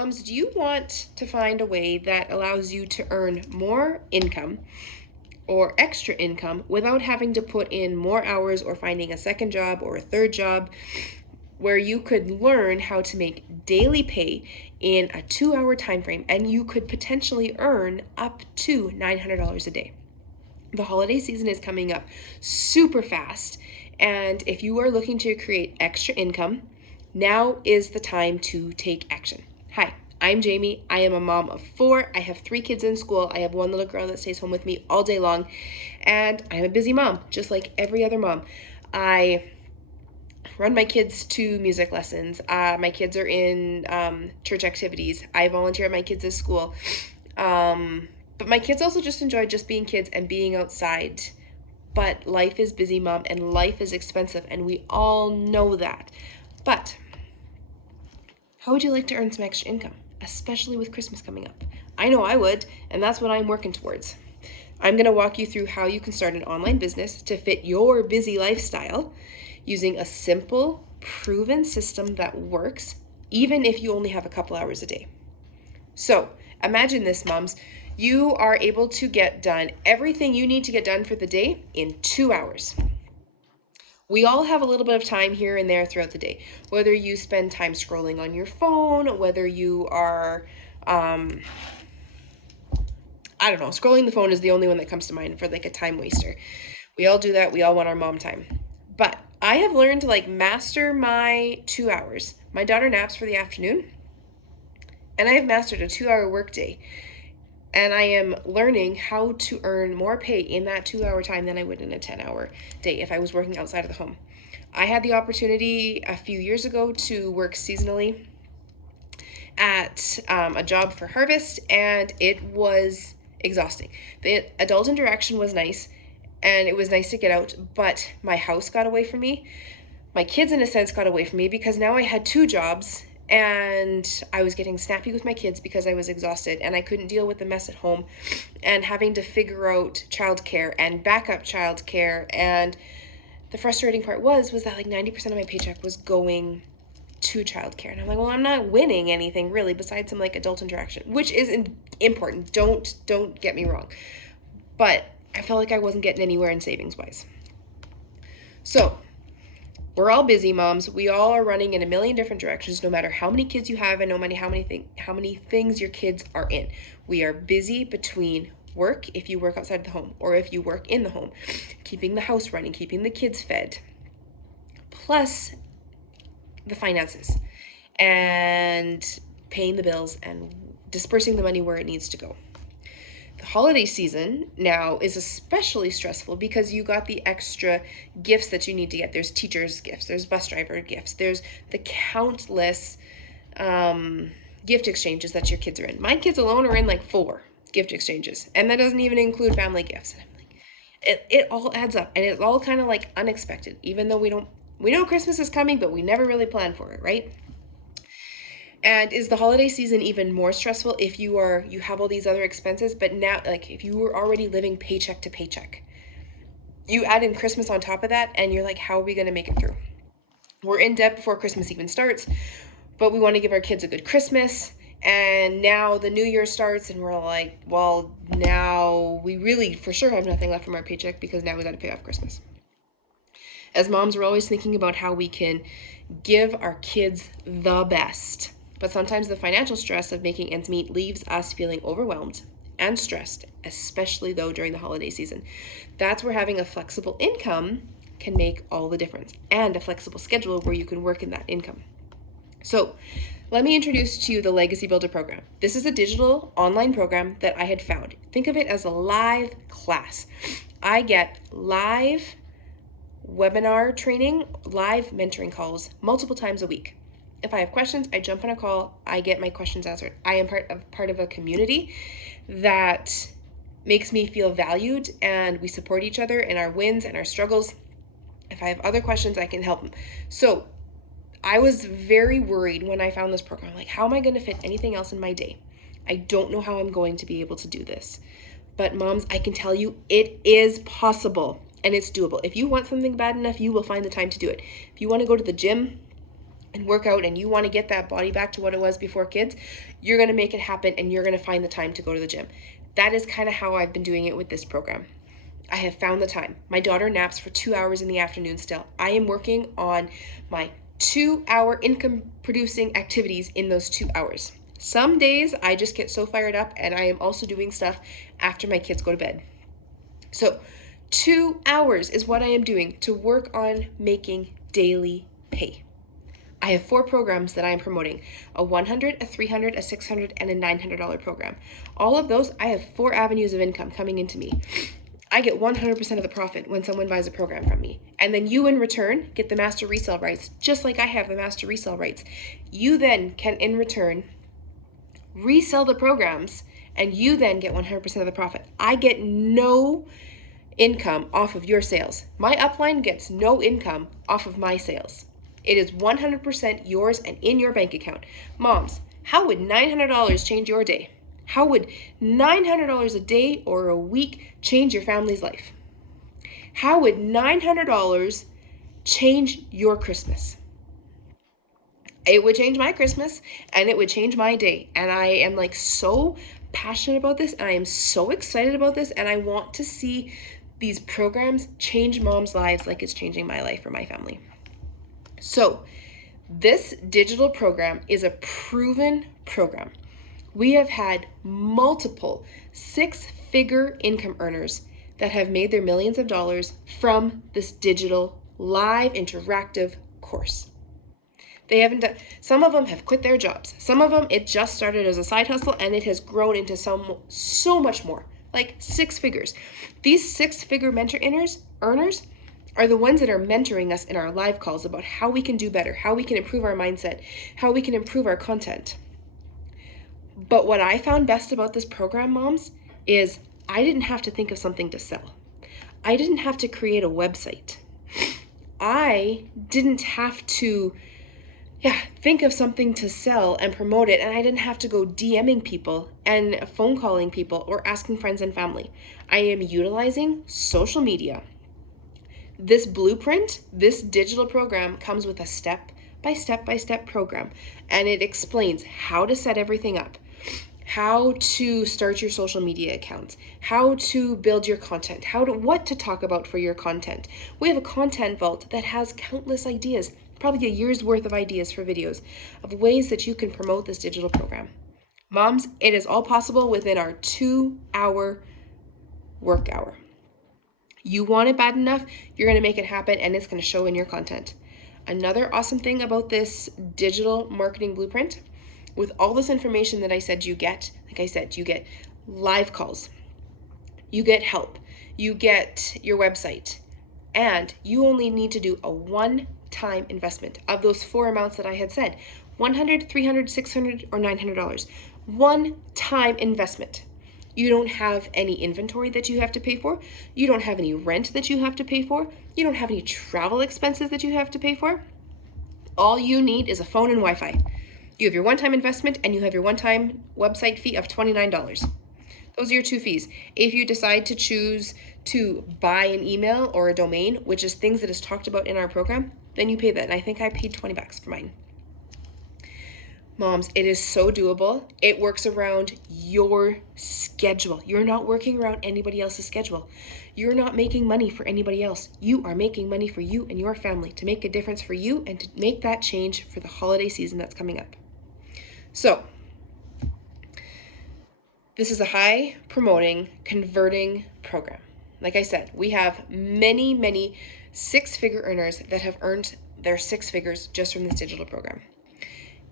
Moms, do you want to find a way that allows you to earn more income or extra income without having to put in more hours or finding a second job or a third job, where you could learn how to make daily pay in a 2-hour time frame and you could potentially earn up to $900 a day? The holiday season is coming up super fast, and if you are looking to create extra income, now is the time to take action. Hi, I'm Jamie. I am a mom of 4. I have 3 kids in school. I have 1 little girl that stays home with me all day long, and I'm a busy mom, just like every other mom. I run my kids to music lessons. My kids are in church activities. I volunteer at my kids' school. But my kids also just enjoy just being kids and being outside. But life is busy, Mom, and life is expensive, and we all know that. But how would you like to earn some extra income, especially with Christmas coming up? I know I would, and that's what I'm working towards. I'm going to walk you through how you can start an online business to fit your busy lifestyle using a simple, proven system that works, even if you only have a couple hours a day. So imagine this, moms. You are able to get done everything you need to get done for the day in 2 hours. We all have a little bit of time here and there throughout the day, whether you spend time scrolling on your phone, whether you are, scrolling the phone is the only one that comes to mind for like a time waster. We all do that. We all want our mom time. But I have learned to master my 2 hours. My daughter naps for the afternoon, and I have mastered a 2-hour workday. And I am learning how to earn more pay in that 2-hour time than I would in a 10-hour day if I was working outside of the home. I had the opportunity a few years ago to work seasonally at a job for Harvest, and it was exhausting. The adult interaction was nice, and it was nice to get out, but my house got away from me. My kids, in a sense, got away from me because now I had 2 jobs, and I was getting snappy with my kids because I was exhausted and I couldn't deal with the mess at home and having to figure out childcare and backup childcare. And the frustrating part was that 90% of my paycheck was going to childcare. And I'm like, well, I'm not winning anything really besides some adult interaction, which is important. Don't get me wrong. But I felt like I wasn't getting anywhere in savings wise. So we're all busy, moms. We all are running in a million different directions, no matter how many kids you have and no matter how many things your kids are in. We are busy between work, if you work outside the home, or if you work in the home, keeping the house running, keeping the kids fed, plus the finances and paying the bills and dispersing the money where it needs to go. The holiday season now is especially stressful because you got the extra gifts that you need to get. There's teachers' gifts, there's bus driver gifts, there's the countless gift exchanges that your kids are in. My kids alone are in 4 gift exchanges, and that doesn't even include family gifts. And I'm like, it all adds up, and it's all kind of unexpected, even though we know Christmas is coming, but we never really plan for it, right? And is the holiday season even more stressful if you have all these other expenses, but now if you were already living paycheck to paycheck, you add in Christmas on top of that, and you're like, how are we going to make it through? We're in debt before Christmas even starts, but we want to give our kids a good Christmas, and now the new year starts, and we're like, well, now we really for sure have nothing left from our paycheck because now we got to pay off Christmas. As moms, we're always thinking about how we can give our kids the best. But sometimes the financial stress of making ends meet leaves us feeling overwhelmed and stressed, especially though during the holiday season. That's where having a flexible income can make all the difference, and a flexible schedule where you can work in that income. So let me introduce to you the Legacy Builder program. This is a digital online program that I had found. Think of it as a live class. I get live webinar training, live mentoring calls multiple times a week. If I have questions, I jump on a call, I get my questions answered. I am part of a community that makes me feel valued, and we support each other in our wins and our struggles. If I have other questions, I can help them. So I was very worried when I found this program. How am I going to fit anything else in my day? I don't know how I'm going to be able to do this. But moms, I can tell you it is possible and it's doable. If you want something bad enough, you will find the time to do it. If you want to go to the gym, and work out and you want to get that body back to what it was before kids, you're going to make it happen and you're going to find the time to go to the gym. That is kind of how I've been doing it with this program. I have found the time. My daughter naps for 2 hours in the afternoon still. I am working on my 2-hour income producing activities in those 2 hours. Some days I just get so fired up, and I am also doing stuff after my kids go to bed. So 2 hours is what I am doing to work on making daily pay. I have 4 programs that I am promoting: a $100, a $300, a $600, and a $900 program. All of those, I have 4 avenues of income coming into me. I get 100% of the profit when someone buys a program from me. And then you in return get the master resale rights, just like I have the master resale rights. You then can in return resell the programs, and you then get 100% of the profit. I get no income off of your sales. My upline gets no income off of my sales. It is 100% yours and in your bank account. Moms, how would $900 change your day? How would $900 a day or a week change your family's life? How would $900 change your Christmas? It would change my Christmas, and it would change my day. And I am like so passionate about this, and I am so excited about this, and I want to see these programs change moms' lives like it's changing my life or my family. So this digital program is a proven program. We have had multiple 6-figure income earners that have made their millions of dollars from this digital live interactive course. They haven't done, some of them have quit their jobs. Some of them, it just started as a side hustle and it has grown into so much more, like 6 figures. These 6-figure mentor earners are the ones that are mentoring us in our live calls about how we can do better, how we can improve our mindset, how we can improve our content. But what I found best about this program, moms, is I didn't have to think of something to sell. I didn't have to create a website. I didn't have to think of something to sell and promote it, and I didn't have to go DMing people and phone calling people or asking friends and family. I am utilizing social media. This blueprint, this digital program comes with a step-by-step program, and it explains how to set everything up, how to start your social media accounts, how to build your content, what to talk about for your content. We have a content vault that has countless ideas, probably a year's worth of ideas for videos of ways that you can promote this digital program. Moms, it is all possible within our 2-hour work hour. You want it bad enough, you're going to make it happen, and it's going to show in your content. Another awesome thing about this digital marketing blueprint, with all this information that I said you get, like I said, you get live calls, you get help, you get your website, and you only need to do a one-time investment of those 4 amounts that I had said: $100, $300, $600, or $900. One-time investment. You don't have any inventory that you have to pay for. You don't have any rent that you have to pay for. You don't have any travel expenses that you have to pay for. All you need is a phone and Wi-Fi. You have your one-time investment, and you have your one-time website fee of $29. Those are your 2 fees. If you decide to choose to buy an email or a domain, which is things that is talked about in our program, then you pay that. And I think I paid $20 for mine. Moms, it is so doable. It works around your schedule. You're not working around anybody else's schedule. You're not making money for anybody else. You are making money for you and your family, to make a difference for you and to make that change for the holiday season that's coming up. So, this is a high promoting, converting program. Like I said, we have many 6-figure earners that have earned their 6 figures just from this digital program.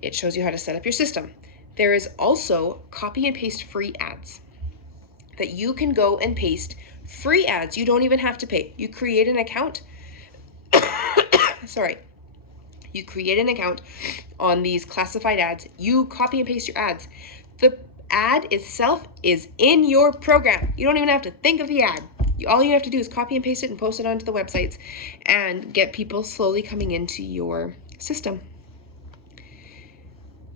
It shows you how to set up your system. There is also copy and paste free ads that you can go and paste. Free ads, you don't even have to pay. You create an account. You create an account on these classified ads. You copy and paste your ads. The ad itself is in your program. You don't even have to think of the ad. All you have to do is copy and paste it and post it onto the websites and get people slowly coming into your system.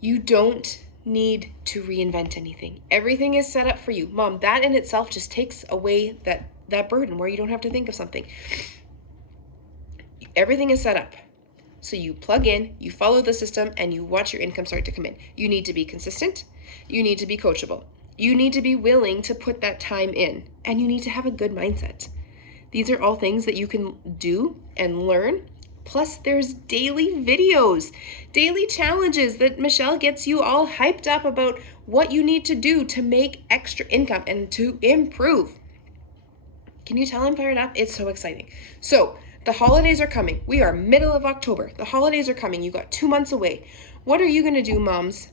You don't need to reinvent anything. Everything is set up for you. Mom, that in itself just takes away that burden where you don't have to think of something. Everything is set up. So you plug in, you follow the system, and you watch your income start to come in. You need to be consistent. You need to be coachable. You need to be willing to put that time in, and you need to have a good mindset. These are all things that you can do and learn. Plus, there's daily videos, daily challenges that Michelle gets you all hyped up about what you need to do to make extra income and to improve. Can you tell I'm fired up? It's so exciting. So, the holidays are coming. We are middle of October. The holidays are coming. You got 2 months away. What are you going to do, moms?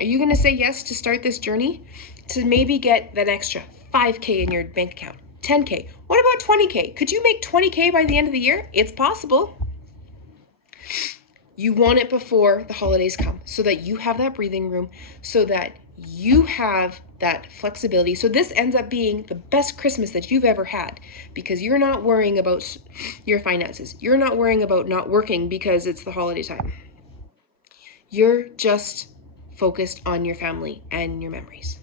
Are you going to say yes to start this journey? To maybe get that extra 5K in your bank account, 10K. What about 20K? Could you make 20K by the end of the year? It's possible. You want it before the holidays come so that you have that breathing room, so that you have that flexibility. So this ends up being the best Christmas that you've ever had because you're not worrying about your finances. You're not worrying about not working because it's the holiday time. You're just focused on your family and your memories.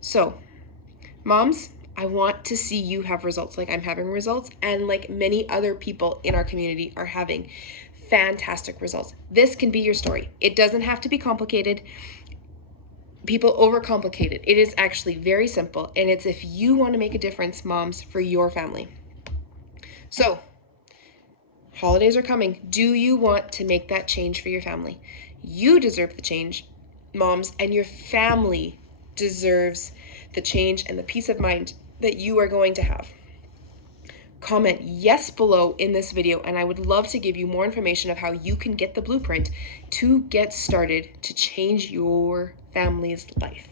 So, moms, I want to see you have results like I'm having results and like many other people in our community are having fantastic results. This can be your story. It doesn't have to be complicated. People overcomplicate it. It is actually very simple, and it's if you want to make a difference, moms, for your family. So, holidays are coming. Do you want to make that change for your family? You deserve the change, moms, and your family deserves the change and the peace of mind that you are going to have. Comment yes below in this video, and I would love to give you more information of how you can get the blueprint to get started to change your family's life.